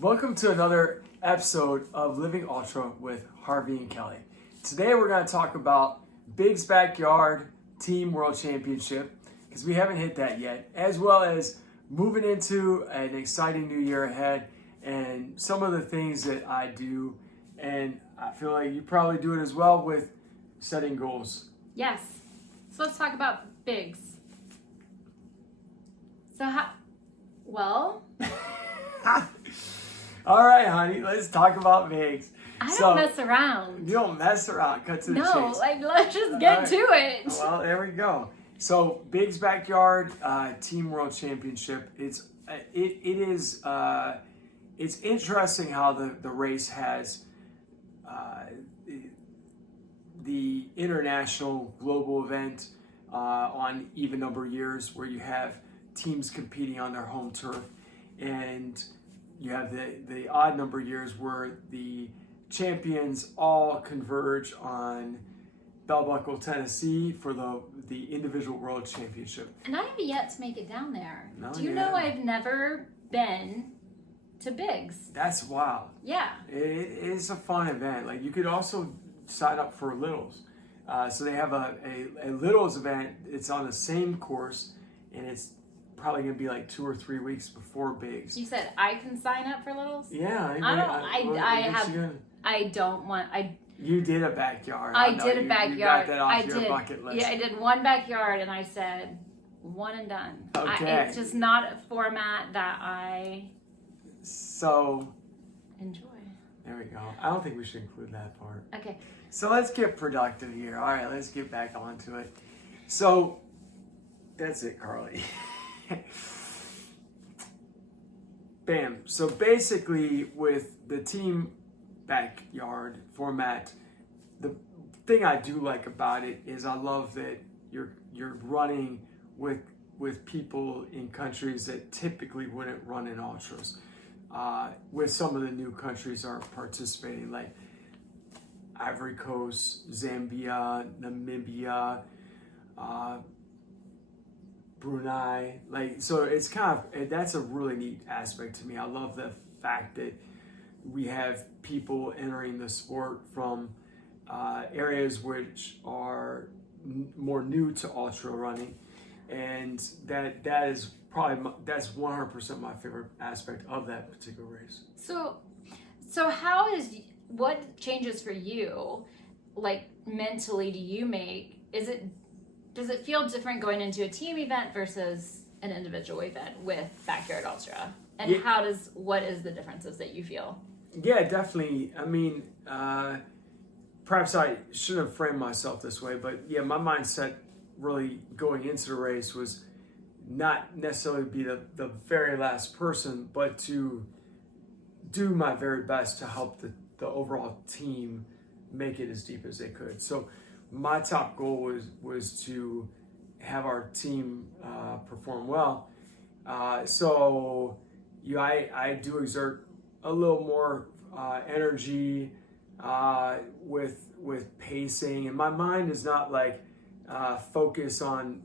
Welcome to another episode of Living Ultra with Harvey and Kelly. Today we're going to talk about Big's Backyard Team World Championship, because we haven't hit that yet, as well as moving into an exciting new year ahead and some of the things that I do, and I feel like you probably do it as well with setting goals. Yes. So let's talk about Big's. All right, honey, let's talk about Big's. I don't mess around. You don't mess around. Cut to the chase. No, let's just get to it. Well, there we go. So, Big's Backyard Team World Championship. It's interesting how the race has the international global event on even number years, where you have teams competing on their home turf, and you have the odd number years where the champions all converge on Bell Buckle, Tennessee for the individual world championship. And I have yet to make it down there. No, Do you know I've never been to Big's? That's wild. Yeah. It's a fun event. Like, you could also sign up for Littles. So they have a Littles event. It's on the same course, and it's probably gonna be like 2 or 3 weeks before Big's. You said I can sign up for Littles? Yeah. You did a backyard. I did a backyard. You got that off your bucket list. Yeah, I did one backyard, and I said one and done. Okay. It's just not a format that I enjoy. There we go. I don't think we should include that part. Okay. So let's get productive here. All right, let's get back onto it. So that's it, Carly. Bam. So basically, with the team backyard format, the thing I do like about it is I love that you're running with people in countries that typically wouldn't run in ultras. With some of the new countries are participating, like Ivory Coast, Zambia, Namibia, Brunei. So it's that's a really neat aspect to me. I love the fact that we have people entering the sport from areas which are more new to ultra running, and that is probably that's 100% my favorite aspect of that particular race. So what changes for you, like mentally, do you make? Does it feel different going into a team event versus an individual event with Backyard Ultra? And what is the differences that you feel? Yeah, definitely. I mean, perhaps I shouldn't have framed myself this way, but yeah, my mindset really going into the race was not necessarily be the very last person, but to do my very best to help the overall team make it as deep as they could. So my top goal was to have our team perform well. I do exert a little more energy with pacing, and my mind is not like focus on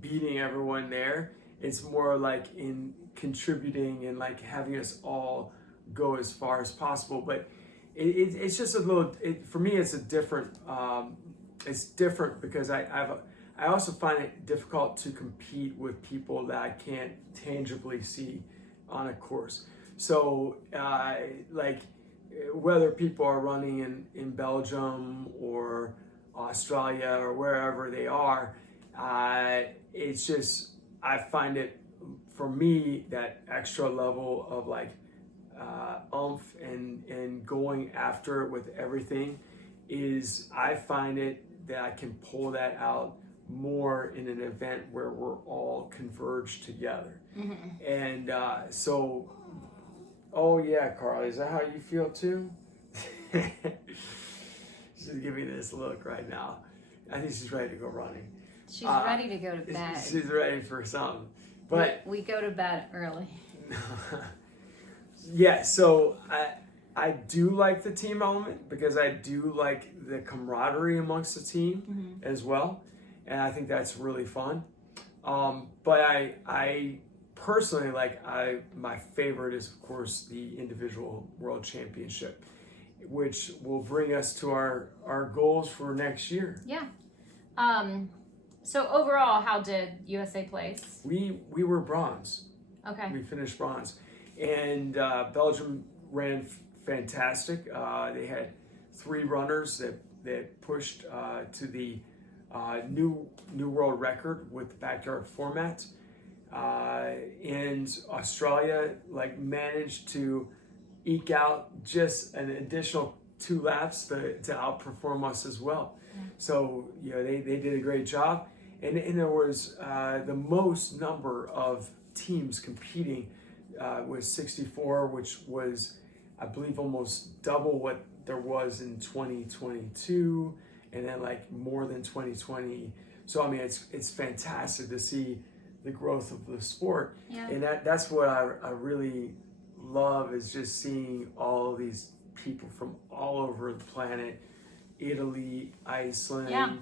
beating everyone there. It's more like in contributing and like having us all go as far as possible. But it's just a little. For me, it's a different. It's different because I also find it difficult to compete with people that I can't tangibly see on a course. So like whether people are running in Belgium or Australia or wherever they are, it's just, I find it, for me, that extra level of like oomph and going after it with everything is, I find it that I can pull that out more in an event where we're all converged together. Mm-hmm. And oh yeah, Carly, is that how you feel too? She's giving me this look right now. I think she's ready to go running. She's ready to go to bed. She's ready for something. But we go to bed early. Yeah, so I do like the team element because I do like the camaraderie amongst the team as well, and I think that's really fun. But I personally, like my favorite is of course the individual world championship, which will bring us to our goals for next year. Yeah. So overall, how did USA place? We were bronze. Okay. We finished bronze, and Belgium ran fantastic. They had 3 runners that pushed to the new world record with the backyard format, and Australia like managed to eke out just an additional 2 laps to outperform us as well. So they did a great job, and there was the most number of teams competing was 64, which was I believe almost double what there was in 2022, and then like more than 2020. So I mean it's fantastic to see the growth of the sport. Yeah. And that's what I really love, is just seeing all of these people from all over the planet, Italy, Iceland, Yeah.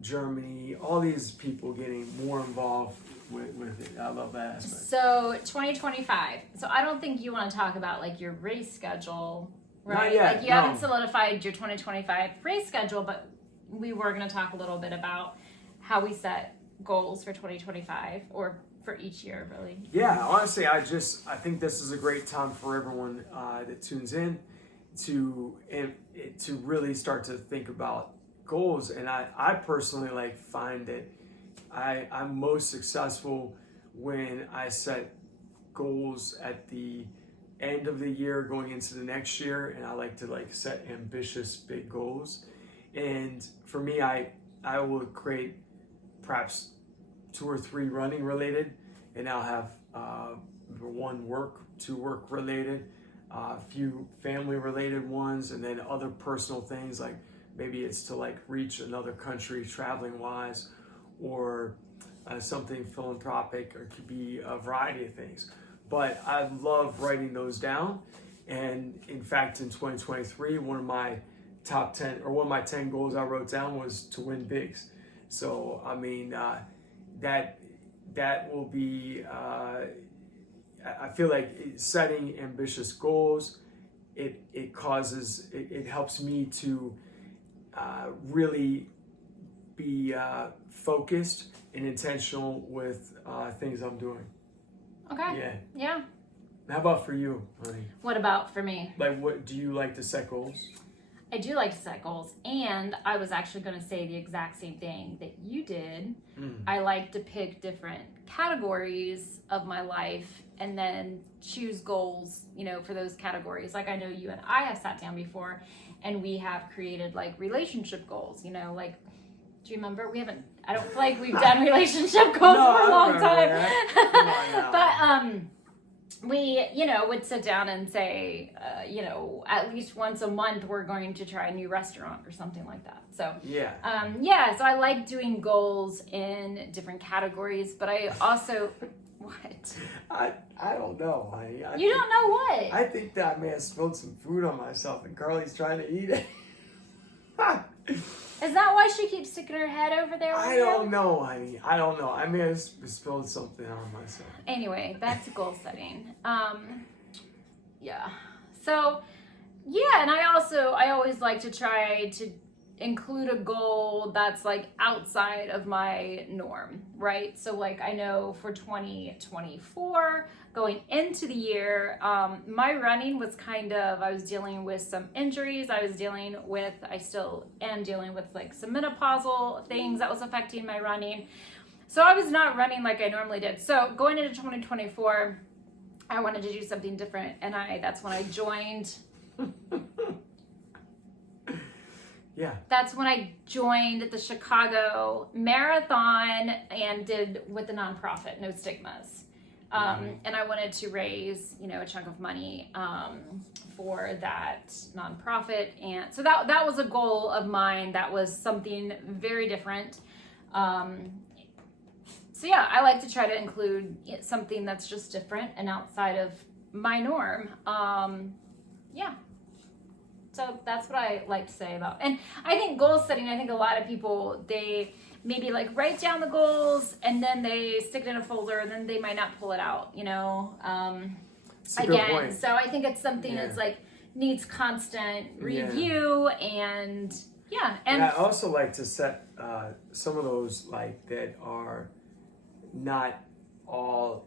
Germany, all these people getting more involved with it. I love that aspect. So 2025. So I don't think you want to talk about like your race schedule, right? Not yet, Like you no. haven't solidified your 2025 race schedule, but we were going to talk a little bit about how we set goals for 2025 or for each year, really. Yeah, honestly, I think this is a great time for everyone that tunes in to really start to think about goals. And I personally like find that I'm most successful when I set goals at the end of the year going into the next year, and I like to like set ambitious big goals. And for me, I will create perhaps 2 or 3 running related, and I'll have 2 work related, a few family related ones, and then other personal things, like maybe it's to like reach another country traveling wise, or something philanthropic, or it could be a variety of things. But I love writing those down. And in fact, in 2023, one of my 10 goals I wrote down was to win bigs. So I mean, that will be. I feel like setting ambitious goals, it helps me to really be focused and intentional with things I'm doing. Okay. Yeah. How about for you, honey? What about for me? Like, what do you like to set goals? I do like to set goals, and I was actually going to say the exact same thing that you did. I like to pick different categories of my life and then choose goals, for those categories. Like I know you and I have sat down before, and we have created like relationship goals, like, do you remember? I don't feel like we've done relationship goals for a long time. But we, would sit down and say, at least once a month we're going to try a new restaurant or something like that. So so I like doing goals in different categories, but I also what? I don't know, honey. You don't know what? I think that I may have spilled some food on myself, and Carly's trying to eat it. Is that why she keeps sticking her head over there? I don't know, honey. I don't know. I may have spilled something on myself. Anyway, back to goal setting. So, and I always like to try to include a goal that's like outside of my norm, right? So like I know for 2024, going into the year, my running was I was dealing with some injuries. I still am dealing with like some menopausal things that was affecting my running. So I was not running like I normally did. So going into 2024, I wanted to do something different. And that's when I joined. That's when I joined the Chicago Marathon and did with the nonprofit No Stigmas. And I wanted to raise, a chunk of money for that nonprofit. And so that was a goal of mine. That was something very different. I like to try to include something that's just different and outside of my norm. So that's what I like to say about, and I think goal setting, I think a lot of people, maybe like write down the goals and then they stick it in a folder and then they might not pull it out, you know? It's a good point. So I think it's something that's like needs constant review and and I also like to set some of those like that are not all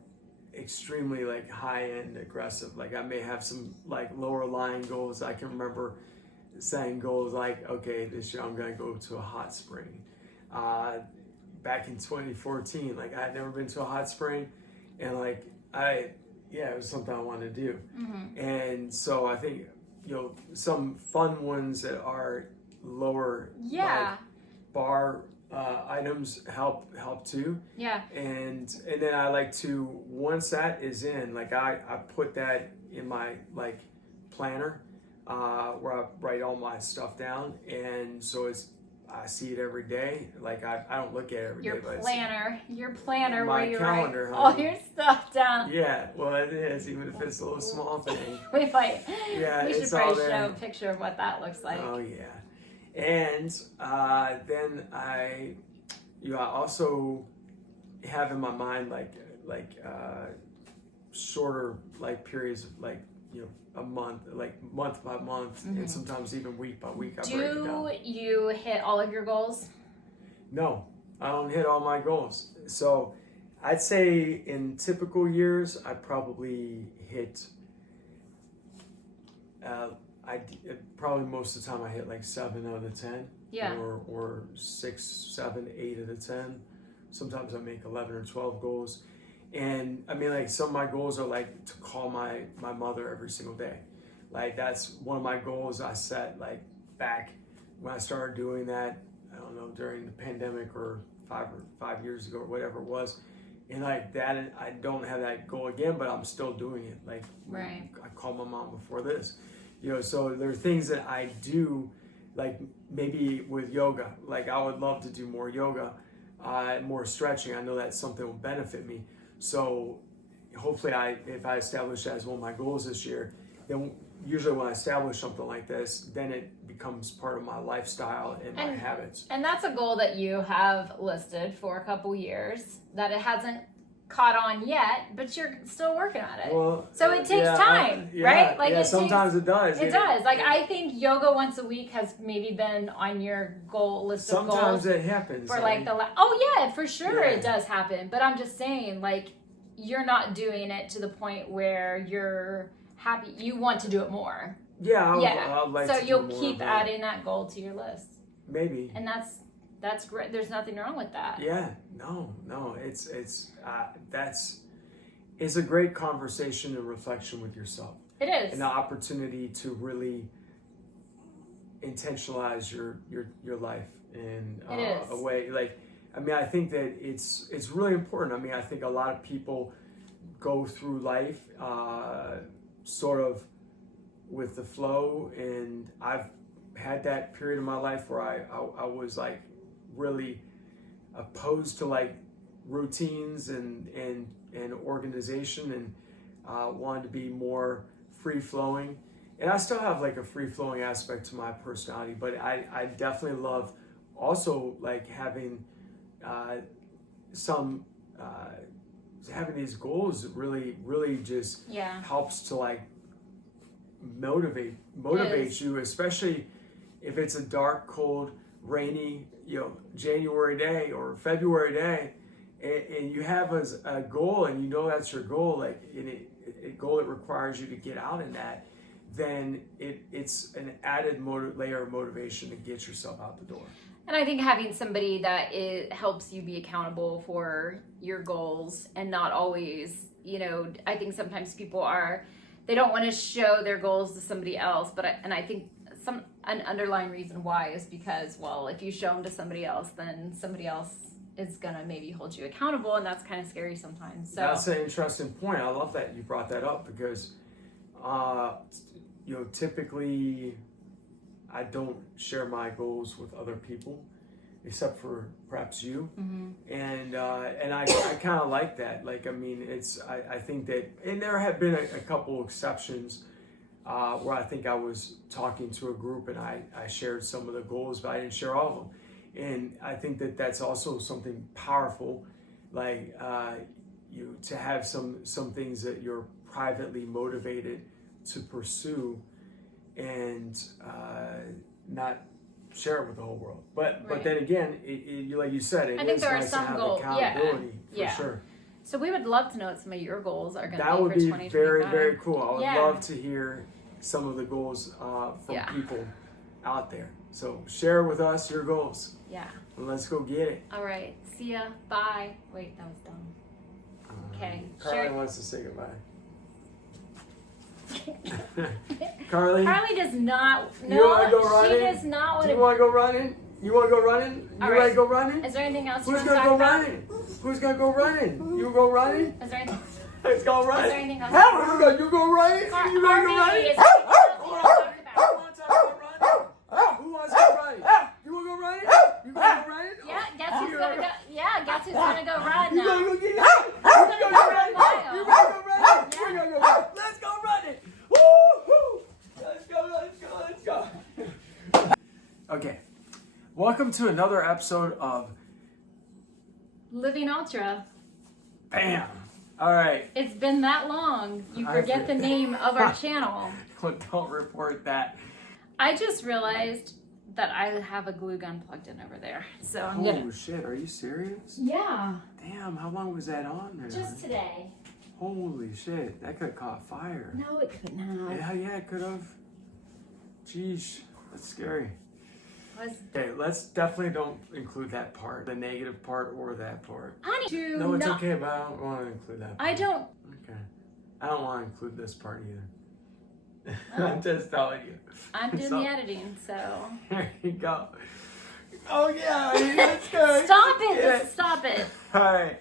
extremely like high-end aggressive. Like I may have some like lower lying goals. I can remember setting goals like, okay, this year I'm gonna go to a hot spring. Back in 2014, like I had never been to a hot spring, and like it was something I wanted to do. And so I think, you know, some fun ones that are lower like, bar items help too. And then I like to, once that is in, like I put that in my like planner where I write all my stuff down, and so I see it every day. Like I don't look at it every day. Your planner my where you calendar, write all your stuff down. Yeah, well it is, even if it's a little small thing. We should it's probably all show a picture of what that looks like. Oh yeah. And then I also have in my mind like shorter like periods of like, you know, a month, like month by month, and sometimes even week by week. I break it down. Do you hit all of your goals? No, I don't hit all my goals. So I'd say in typical years, I probably hit. Probably most of the time I hit like 7 out of 10. Yeah. Or 6, 7, 8 out of 10. Sometimes I make 11 or 12 goals. And I mean, like some of my goals are like to call my mother every single day. Like that's one of my goals I set like back when I started doing that, I don't know, during the pandemic or 5 years ago or whatever it was. And like that, I don't have that goal again, but I'm still doing it. Like I called my mom before this, you know, so there are things that I do, like maybe with yoga, like I would love to do more yoga, more stretching. I know that's something that will benefit me. So hopefully if I establish that as one of my goals this year, then usually when I establish something like this, then it becomes part of my lifestyle and my habits. And that's a goal that you have listed for a couple years that it hasn't caught on yet, but you're still working on it. Well, so it takes time, right? Like sometimes it does. It does. Like I think yoga once a week has maybe been on your goal list of goals. Sometimes it happens. For like for sure it does happen. But I'm just saying, like you're not doing it to the point where you're happy. You want to do it more. I'd like so to you'll do more keep adding that goal to your list. Maybe. And that's great. There's nothing wrong with that. Yeah, no, it's a great conversation and reflection with yourself. It is. And the opportunity to really intentionalize your life in a way. Like, I mean, I think that it's really important. I mean, I think a lot of people go through life sort of with the flow, and I've had that period of my life where I was like really opposed to like routines and organization, and wanted to be more free flowing. And I still have like a free flowing aspect to my personality, but I definitely love also like having having these goals really just helps to like motivate you, especially if it's a dark, cold, rainy, you know, January day or February day, and you have a goal, and you know that's your goal, like a goal that requires you to get out in that, then it's an added layer of motivation to get yourself out the door. And I think having somebody that helps you be accountable for your goals, and not always, you know, I think sometimes people they don't want to show their goals to somebody else, and I think an underlying reason why is because, well, if you show them to somebody else, then somebody else is gonna maybe hold you accountable, and that's kind of scary sometimes. So that's an interesting point. I love that you brought that up, because you know, typically I don't share my goals with other people, except for perhaps you. And I kind of like that. Like, I mean, I think that, and there have been a couple exceptions where I think I was talking to a group and I shared some of the goals, but I didn't share all of them. And I think that that's also something powerful, like to have some things that you're privately motivated to pursue, and not share it with the whole world. But then again, like you said, I think is there are nice some to have goals. accountability Yeah. for sure. So we would love to know what some of your goals are going to be That for would be 2025. very, very cool. I would Yeah. love to hear some of the goals from Yeah. people out there. So share with us your goals. Yeah. And let's go get it. All right. See ya. Bye. Wait, that was dumb. Okay. Carly Share- wants to say goodbye. Carly, Carly does not. No, you want to go running? she does not want Do you to. want to go running? You want to go running? You All ready right. to go running? Is there anything else you Who's want to gonna talk go about? running? Who's gonna go running? You go running? Is there anything? Let's go running. Is there anything else? You go running? You gonna go Harvey, running? is there anything else you want to talk I about? want to talk about running. Who wants to go running? You want to go running? You gonna go running? Yeah, guess who's gonna go? Yeah, guess who's gonna go run You now? gonna go get it? Who's You gonna go running? mile? You gonna go running? Yeah. You gonna go running? Let's go running. Woo-hoo. Let's go. Okay. Welcome to another episode of Living Ultra. BAM. All right. It's been that long. You I forget the forget. name of our channel. Don't report that. I just realized that I have a glue gun plugged in over there. So I'm gonna. Oh shit, are you serious? Yeah, Damn, how long was that on there? just today. Holy shit, that could have caught fire. No, it couldn't have. Yeah, it could have. Jeez, that's scary. Was Okay, let's definitely don't include that part, the negative part or that part. honey? Do No, it's not- okay, but I don't want to include that part. I don't. Okay. I don't want to include this part either. Oh. I'm just telling you. I'm doing So- the editing, so There you go. Oh yeah, that's good. stop it! Yeah. Stop it! All right.